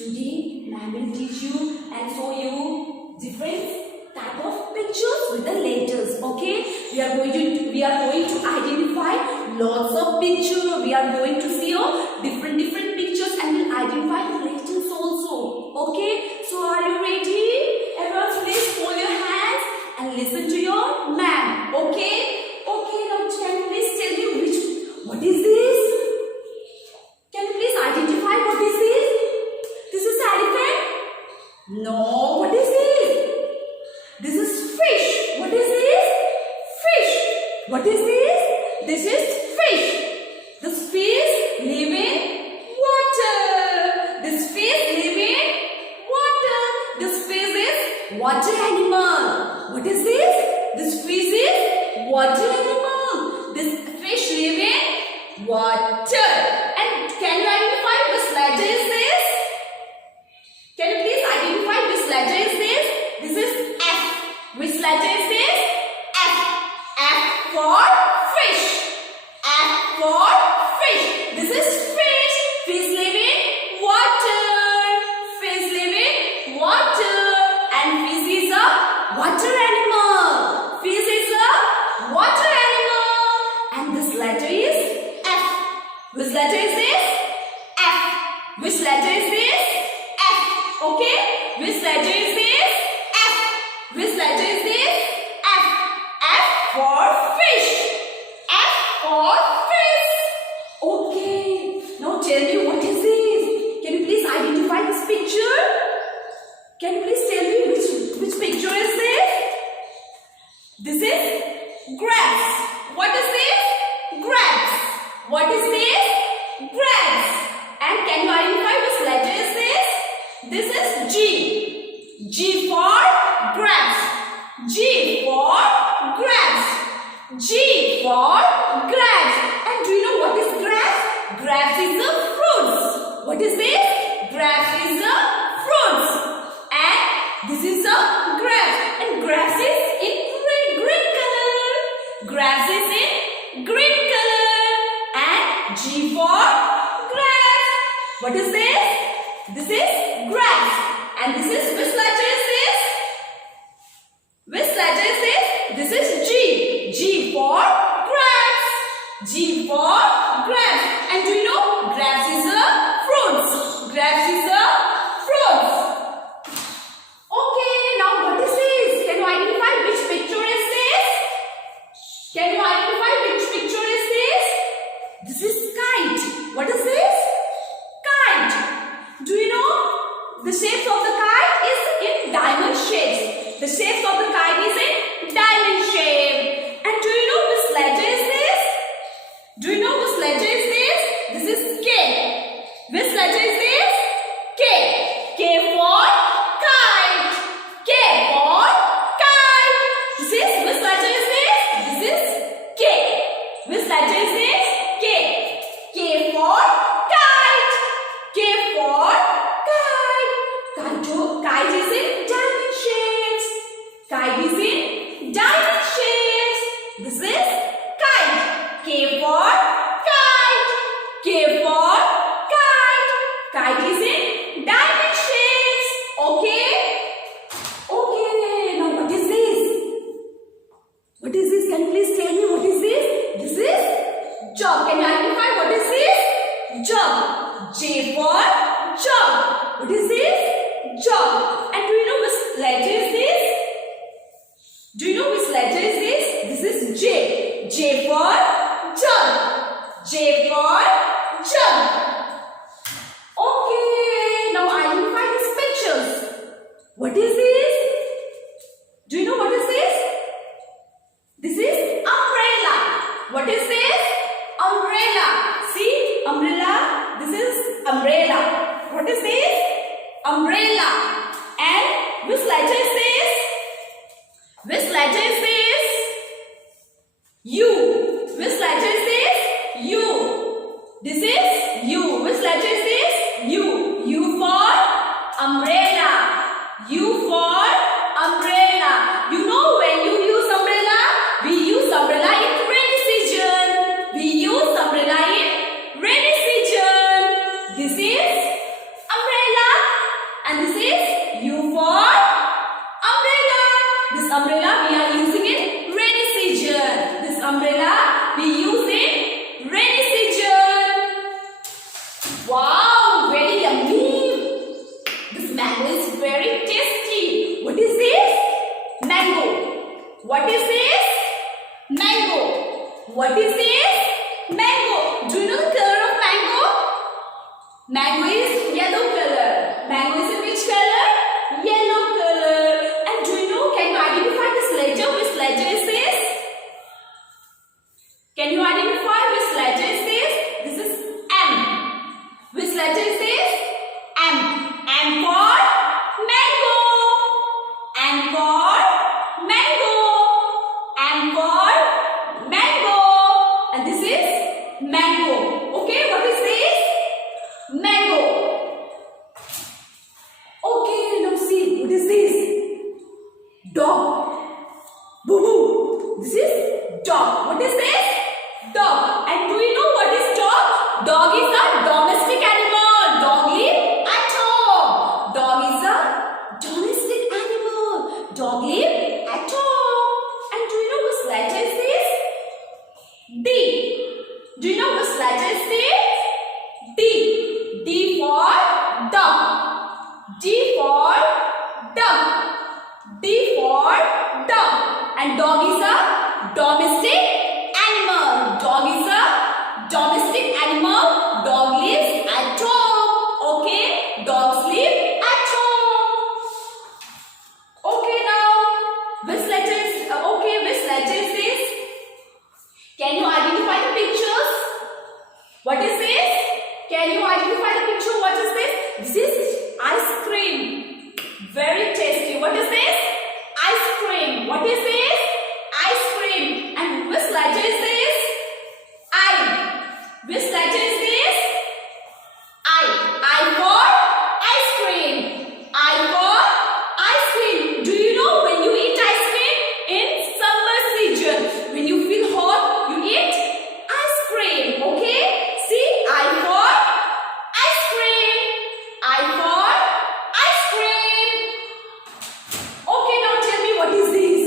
Today, ma'am will teach you and show you different type of pictures with the letters. Okay, we are going to identify lots of pictures. We are going to see different pictures and we'll identify the letters also. Okay, so are you ready? Everyone, please hold your hands and listen to your ma'am. Okay. Okay, now can you please tell me what is this? Can you please identify what is this? This is elephant? No, what is this? This is fish. What is this? Fish. What is this? This is fish. This fish live in water. This fish live in water. This fish is water animal. What is this? This fish is water animal. This fish live in water. And can you identify which letter is this? Can you please identify which letter is this? This is F. Which letter is this? F. F for fish. F for fish. This is fish. Fish live in water. Fish live in water. And fish is a water animal. Fish is a water animal. And this letter is F. Which letter is this? F. Which letter is this? F. Okay. Which letter is this? F. Which letter is this? F. F for fish. F for fish. Okay. Now tell me what is this? Can you please identify this picture? Can you please tell me which picture is this? This is grass. What is this? Grass. What is this? Grass. And can you identify which letter is this? This is G. G for grass. G for grass. G for grass. And do you know what is grass? Grass is a fruits. What is this? Grass is a fruits. And this is a grass. And grass is in green color. Grass is in green color. And G for grass. What is this? This is grass. And this is, which letter is this? Which letter is this? This is G. G for grass. G for grass. And do you know grass is a fruits? Grass is a fruits. Okay, now what is this? Can you identify which picture is this? Can you identify which picture is this? This is kite. What is this? Kite. Do you know the shapes of the kite is in diamond shapes. The shapes of the kite is in diamond shape. And do you know which letter is this? Do you know which letter is this? This is K. Which letter is this? K. K for kite. K for kite. This is, which letter is this? This is K. Which letter is this? K. K for kite. K for kite is in diamond shapes. Kite is in diamond shapes. This is kite. K for kite. K for kite. Kite is in diamond shapes. Okay? Okay. Now what is this? What is this? Can you please tell me what is this? This is jug. Can you identify what is this? Jug. J for jug. What is this? Jug. And do you know which letter is this? Do you know which letter is this? This is J. J for jug. J for jug. Okay. Now identify these pictures. What is this? Do you know what is this? This is umbrella. What is this? Umbrella. See? Umbrella. This is umbrella. What is this? Umbrella. And which letter is this? Which letter is this? U. Which letter is this? U. This is U. Which letter is this? U. U for umbrella. U for umbrella. You know when you use umbrella? We use umbrella in rainy season. We use umbrella in rainy season. This is umbrella. umbrella we are using in rainy season. This umbrella we use in rainy season. Wow, very yummy. This mango is very tasty. What is this? Mango. What is this? Mango. What is this? Mango. Do you know the color of mango? Mango is yellow color. Mango is in which color? Yellow color. And do you know, can you identify this letter? Which letter is this? Can you identify which letter is this? This is M. Which letter is this? M. M for mango. M for mango. M for mango. And this is mango. Okay, what is this? Mango. Okay, now see, what is this? Dog. Boo boo. This is dog. What is this? Dog. And do you know what is dog? Dog is a domestic animal. Dog live at home. Dog is a domestic animal. Dog live at home. And do you know which letter is this? D. Do you know which letter is this? D. D for dog. D for dog. D for dog. And dog is a domestic animal. Dog is a domestic animal. Dog lives at home. Okay? Dogs live at home. Okay, now which letter is which letter is this? Can you identify the pictures? What is this? Can you identify the picture? What is this? This is ice cream. Very tasty. What is this? Ice cream. What is this? Ice cream. And which letter is this? I. Which letter is this? I. I for ice cream. I for ice cream. Do you know when you eat ice cream? In summer season, when you feel hot, you eat ice cream. Okay? See, I for ice cream. I for ice cream. Okay, now tell me what is this?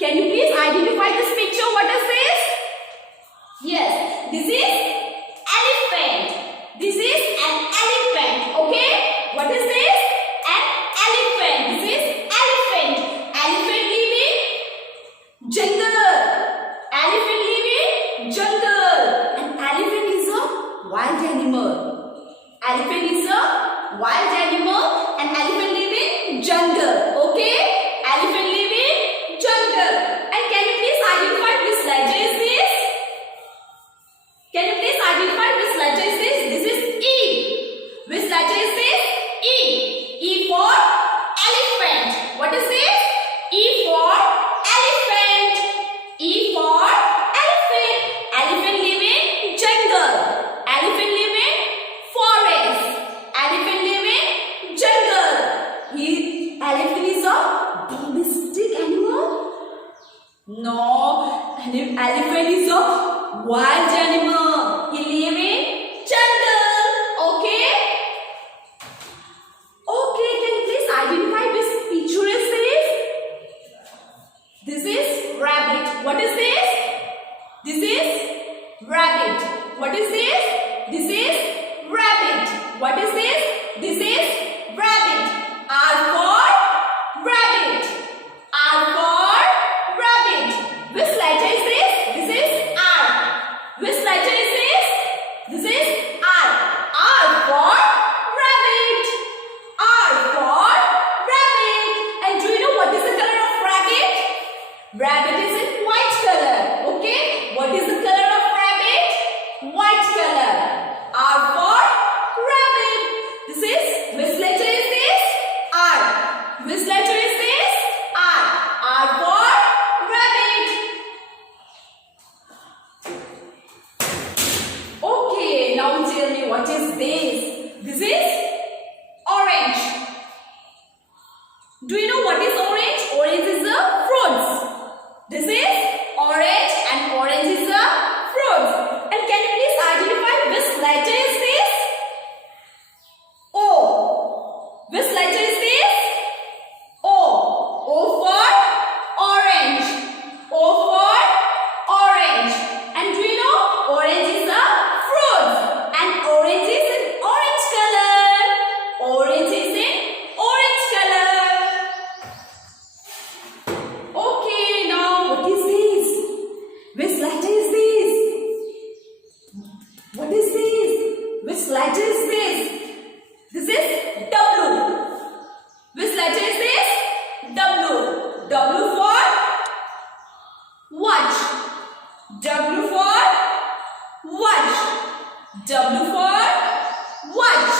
Can you please identify this picture? What is this? Yes, this is elephant. This is an elephant. Okay? What is this? An elephant. This is elephant. Elephant live in jungle. Elephant live in jungle. And elephant is a wild animal. Elephant is a wild animal and elephant live in jungle. Okay? Elephant live in jungle. And can you please identify which letter is this? Can you please identify which letter is this? This is E. Which letter is this? E. E for elephant. What is this? E for elephant. E for elephant. Elephant live in jungle. Elephant live in forest. Elephant live in jungle. Elephant is a domestic animal? No. Elephant is a wild animal. He live in jungle. Okay? Okay, can you please identify which picture is this? This is rabbit. What is this? This is rabbit. What is this? This is rabbit. What is this? This is rabbit. R for rabbit. R for rabbit. Which letter is this? This is R. Which letter is this? This is R. R for rabbit. R for rabbit. And do you know what is the color of rabbit? Rabbit is in white color. Okay? What is the color of rabbit? White color. R for rabbit. This is, which letter is this? R. Which letter is this? R. R for rabbit. Okay, now tell me what is this? This is orange. Do you know what is orange? Orange is a fruit. This is orange and orange is a W for watch. W for watch. W for watch.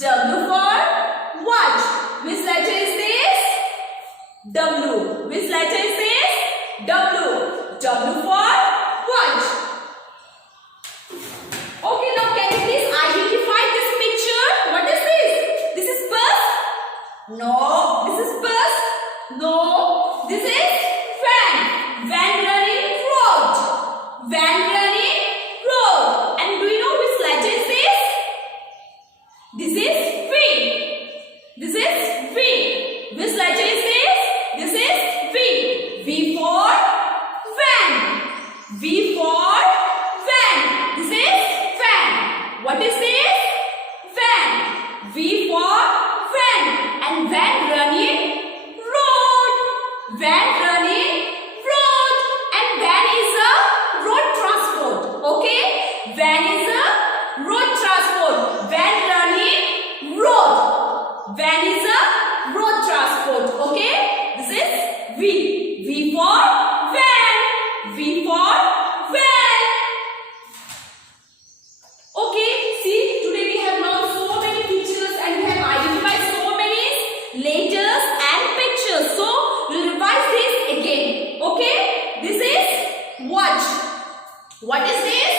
W for watch. Which letter is this? W. Which letter is this? W. W for watch. Okay, now can you please identify this picture? What is this? This is bus? No. This is bus? No. This is van. Van running road. Van running road. And do you know which letter is this? This is V. This is V. Which letter is this? This is V. V for van. V for van. This is van. What is this? Van. V for van. And van running road. Van running road. And van is a road transport. Okay? Van is a road transport. Van running road. Van is a road transport. Okay? This is V. V for van. V for van. Okay, see, today we have learned so many pictures and we have identified so many letters and pictures. So, we'll revise this again. Okay? This is watch. What is this?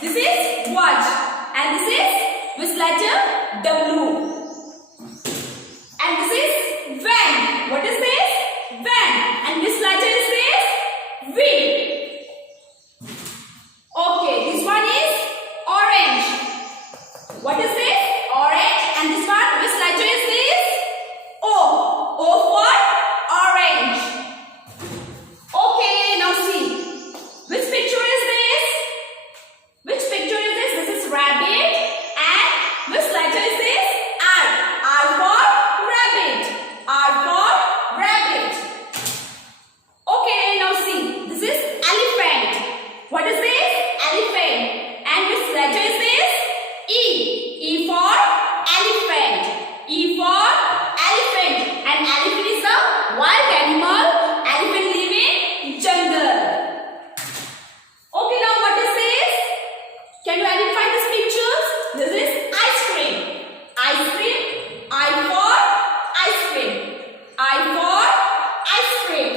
This is watch. And this is which letter? W. And this is van. What is this? Van. And which letter is this? V. Okay, this one is orange. What is this? Orange. And this one, which letter is this? O. O for orange. Okay, now see. Which picture is this? Which picture is this? This is rabbit. And which letter is this? R. R for rabbit. R for rabbit. Okay, now see. This is elephant. What is this? Elephant. And which letter is this? E. E for elephant. E for elephant. And elephant is a wild animal. Elephant live in jungle. Okay, now what is this? Can you identify these pictures? This is ice cream. Ice cream. I for ice cream. I for ice cream.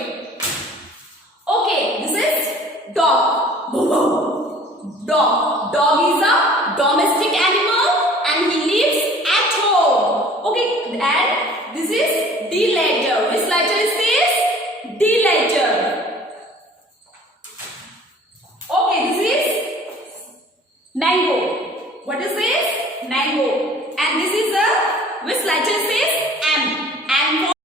Okay, this is dog. Dog. Dog is a domestic animal and he lives at home. Okay, and this is D letter. Which letter is this? D letter.